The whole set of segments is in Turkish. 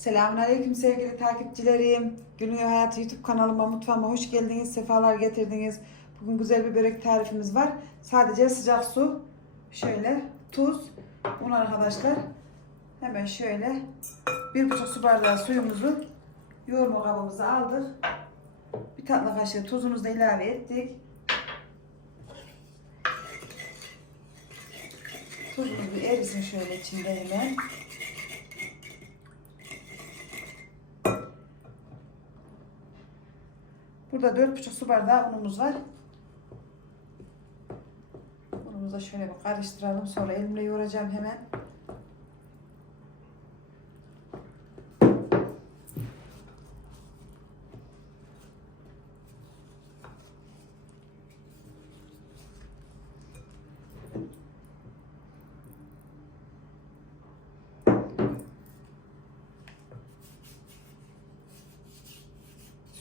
Selamünaleyküm sevgili takipçilerim. Günün Hayatı YouTube kanalıma, mutfağıma hoş geldiniz, sefalar getirdiniz. Bugün güzel bir börek tarifimiz var. Sadece sıcak su, şöyle tuz, un arkadaşlar. Hemen şöyle bir buçuk su bardağı suyumuzu yoğurma kabımıza aldık. Bir tatlı kaşığı tuzumuzu da ilave ettik. Tuzumuz erisin şöyle içinde hemen. Burada dört buçuk su bardağı unumuz var. Unumuzu şöyle bir karıştıralım. Sonra elimle yoğuracağım hemen.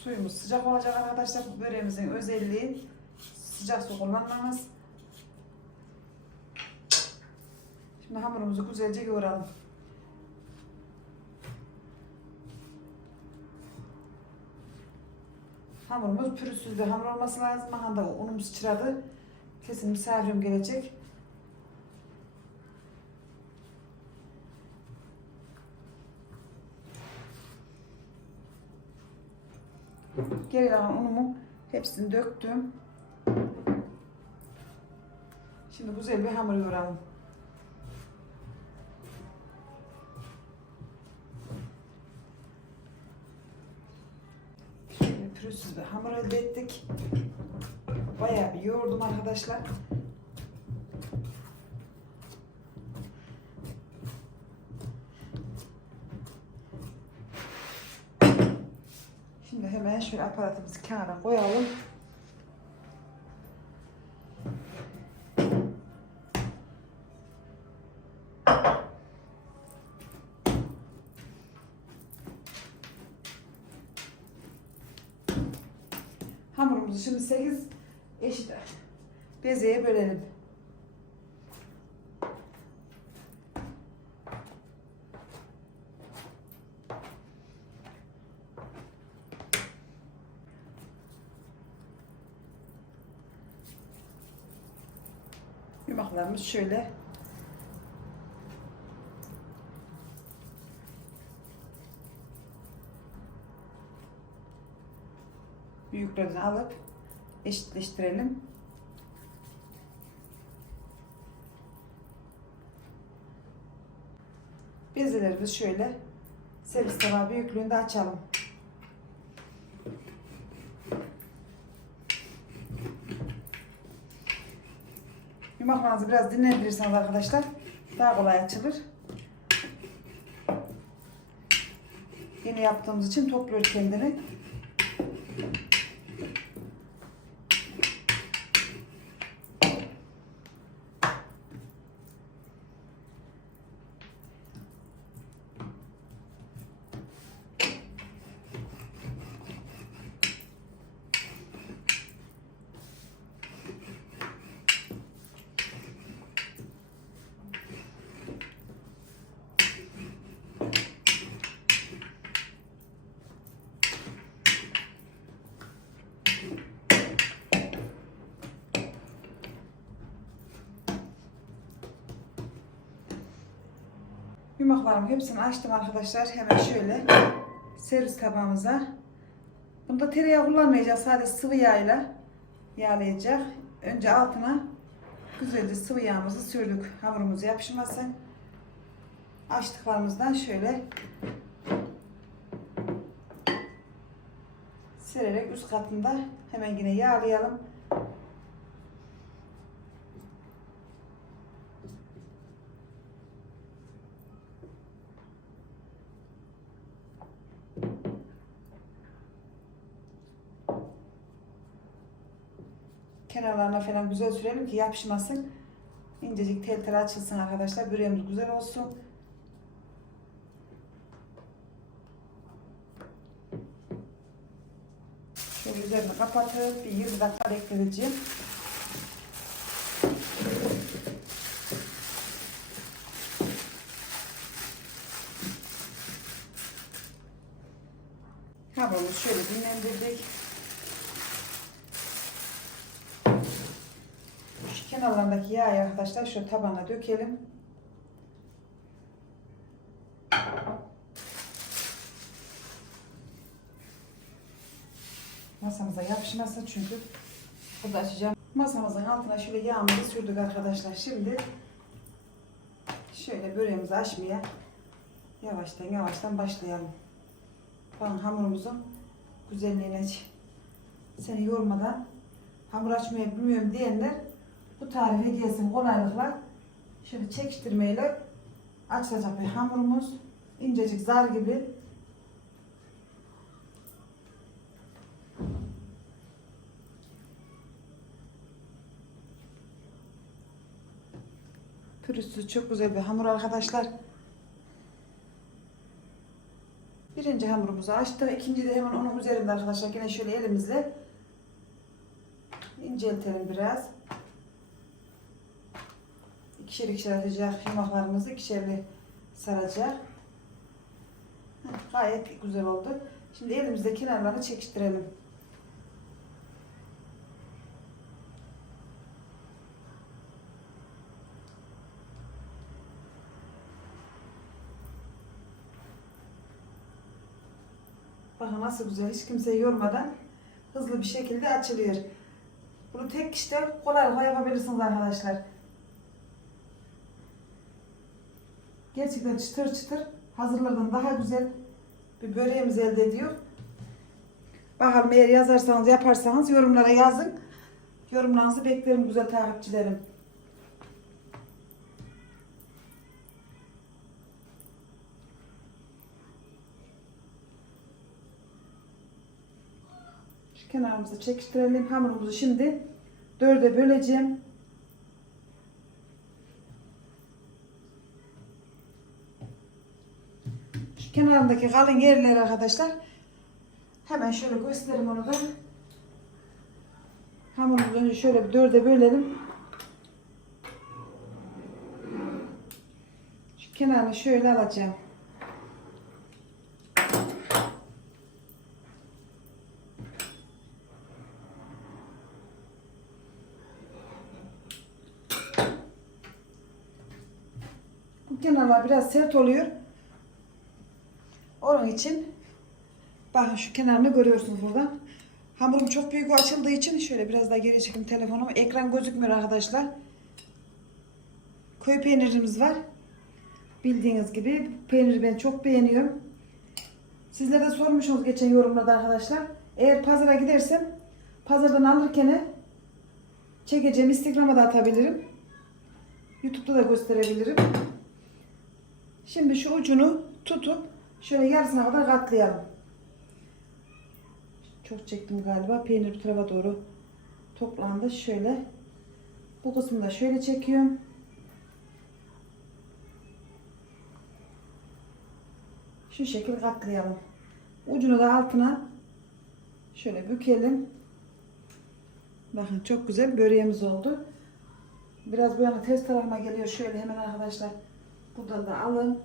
Suyumuz sıcak olacak arkadaşlar. Bu böreğimizin özelliği sıcak su kullanmamız. Şimdi hamurumuzu güzelce yoğuralım. Hamurumuz pürüzsüz bir hamur olması lazım. Aha da unum sıçradı. Kesin misafirim gelecek. Geri kalan unumu hepsini döktüm. Şimdi güzel bir hamur yoğuralım. Şöyle pürüzsüz bir hamur elde ettik. Bayağı bir yoğurdum arkadaşlar. Hemen şöyle aparatımızı kenara koyalım. Hamurumuzu şimdi 8 eşit bezeye bölelim. Yumaklarımız şöyle büyüklerini alıp eşitleştirelim. Bezelerimizi şöyle servis tabağı büyüklüğünde açalım. Yumaklarınızı biraz dinlendirirseniz arkadaşlar daha kolay açılır. Yeni yaptığımız için topluyor kendini. Yumaklarımı hepsini açtım arkadaşlar. Hemen şöyle servis tabağımıza. Bunda tereyağı kullanmayacağız. Sadece sıvı yağıyla yağlayacak. Önce altına güzelce sıvı yağımızı sürdük. Hamurumuz yapışmasın. Açtıklarımızdan şöyle sererek üst katında hemen yine yağlayalım. Kenarlarına falan güzel sürelim ki yapışmasın. İncecik tel tel açılsın arkadaşlar. Böreğimiz güzel olsun. Şöyle üzerini kapatıp bir 20 dakika bekleteceğim. Hamurumuzu şöyle dinlendirdik. Şu kenarlarındaki yağı arkadaşlar şu tabana dökelim. Masamıza yapışmasın çünkü burada açacağım. Masamızın altına şöyle yağımızı sürdük arkadaşlar. Şimdi şöyle böreğimizi açmaya yavaştan yavaştan başlayalım. Bakın hamurumuzun güzelliğine seni yormadan hamur açmayı bilmiyorum diyenler bu tarife gelsin kolaylıkla şöyle çekiştirmeyle açılacak bir hamurumuz. İncecik zar gibi. Pürüzsüz çok güzel bir hamur arkadaşlar. Birinci hamurumuzu açtık. İkinci de hemen onun üzerinde arkadaşlar. Yine şöyle elimizle inceltelim biraz ikişer ikişer atacak yumaklarımızı ikişerli saracak. Gayet güzel oldu. Şimdi elimizde kenarlarını çekiştirelim. Bakın nasıl güzel hiç kimseyi yormadan hızlı bir şekilde açılıyor. Bunu tek kişide kolaylıkla yapabilirsiniz arkadaşlar. Gerçekten çıtır çıtır hazırlardan daha güzel bir böreğimiz elde ediyor. Bakalım eğer yazarsanız yaparsanız yorumlara yazın. Yorumlarınızı beklerim güzel takipçilerim. Şu kenarımızı çekiştirelim. Hamurumuzu şimdi dörde böleceğim. Kenarındaki kalın yerleri arkadaşlar hemen şöyle göstereyim onu da. Hamurumuzu önce şöyle bir dörde bölelim. Şu kenarını şöyle alacağım. Bu kenarlar biraz sert oluyor. Onun için bakın şu kenarını görüyorsunuz buradan. Hamurum çok büyük açıldığı için şöyle biraz daha geri çekeyim telefonumu. Ekran gözükmüyor arkadaşlar. Köy peynirimiz var. Bildiğiniz gibi peyniri ben çok beğeniyorum. Sizlere de sormuşsunuz geçen yorumlarda arkadaşlar. Eğer pazara gidersem pazardan alırken çekeceğim Instagram'a da atabilirim. YouTube'da da gösterebilirim. Şimdi şu ucunu tutup şöyle yarısına kadar katlayalım. Çok çektim galiba. Peynir bu tarafa doğru toplandı. Şöyle bu kısmını da şöyle çekiyorum. Şu şekil katlayalım. Ucunu da altına şöyle bükelim. Bakın çok güzel böreğimiz oldu. Biraz bu yana ters tarafıma geliyor. Şöyle hemen arkadaşlar buradan da alın.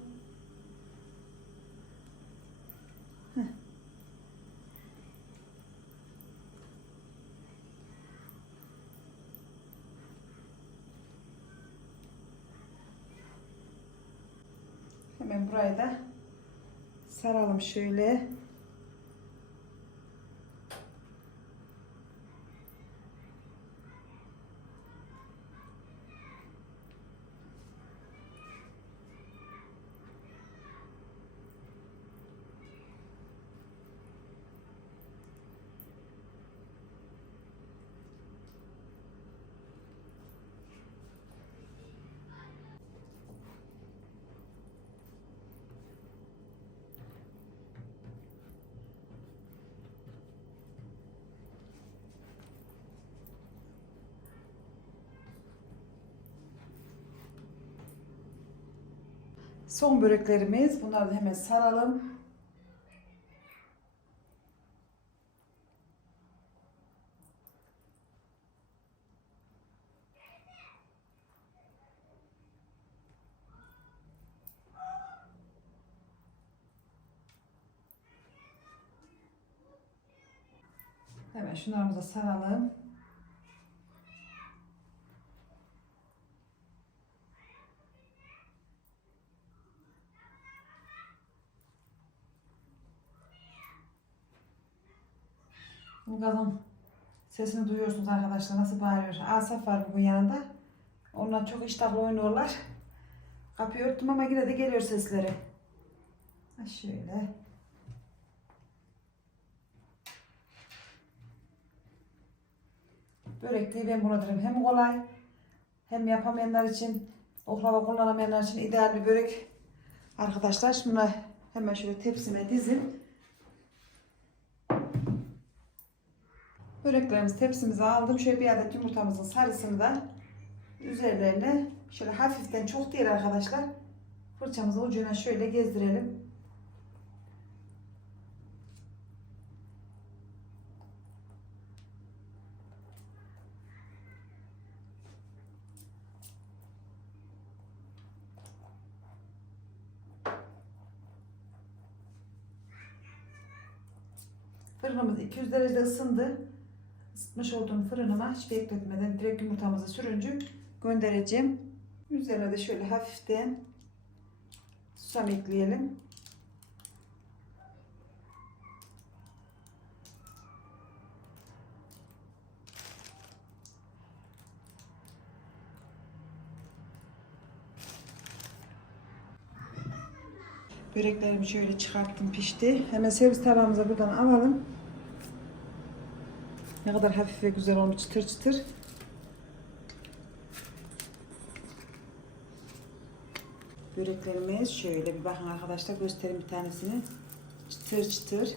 Hemen burayı da saralım şöyle. Son böreklerimiz. Bunları da hemen saralım. Hemen şunlarımıza saralım. Kadın sesini duyuyorsunuz arkadaşlar nasıl bağırıyor. Asaf var bugün yanında. Onlar çok iştahlı oynuyorlar. Kapıyı örttüm ama yine de geliyor sesleri. Ha şöyle. Börek diye ben buna. Hem kolay hem yapamayanlar için oklava kullanamayanlar için ideal bir börek. Arkadaşlar bunu hemen şöyle tepsime dizin. Böreklerimizi tepsimize aldım. Şöyle bir adet yumurtamızın sarısını da üzerlerine şöyle hafiften çok değil arkadaşlar. Fırçamızı ucuna şöyle gezdirelim. Fırınımız 200 derecede ısındı. Isıtmış olduğum fırınıma hiç bekletmeden direkt yumurtamızı sürüncü göndereceğim. Üzerine de şöyle hafiften susam ekleyelim. Böreklerimi şöyle çıkarttım pişti. Hemen servis tabağımıza buradan alalım. Ne kadar hafif ve güzel olmuş çıtır çıtır. Böreklerimiz şöyle bir bakın arkadaşlar göstereyim bir tanesini. Çıtır çıtır.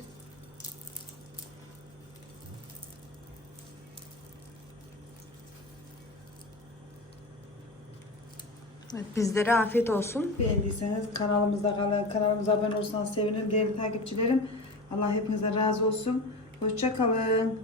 Evet, bizlere afiyet olsun. Beğendiyseniz kanalımızda kalın, kanalımıza abone olursanız sevinirim değerli takipçilerim. Allah hepinize razı olsun. Hoşça kalın.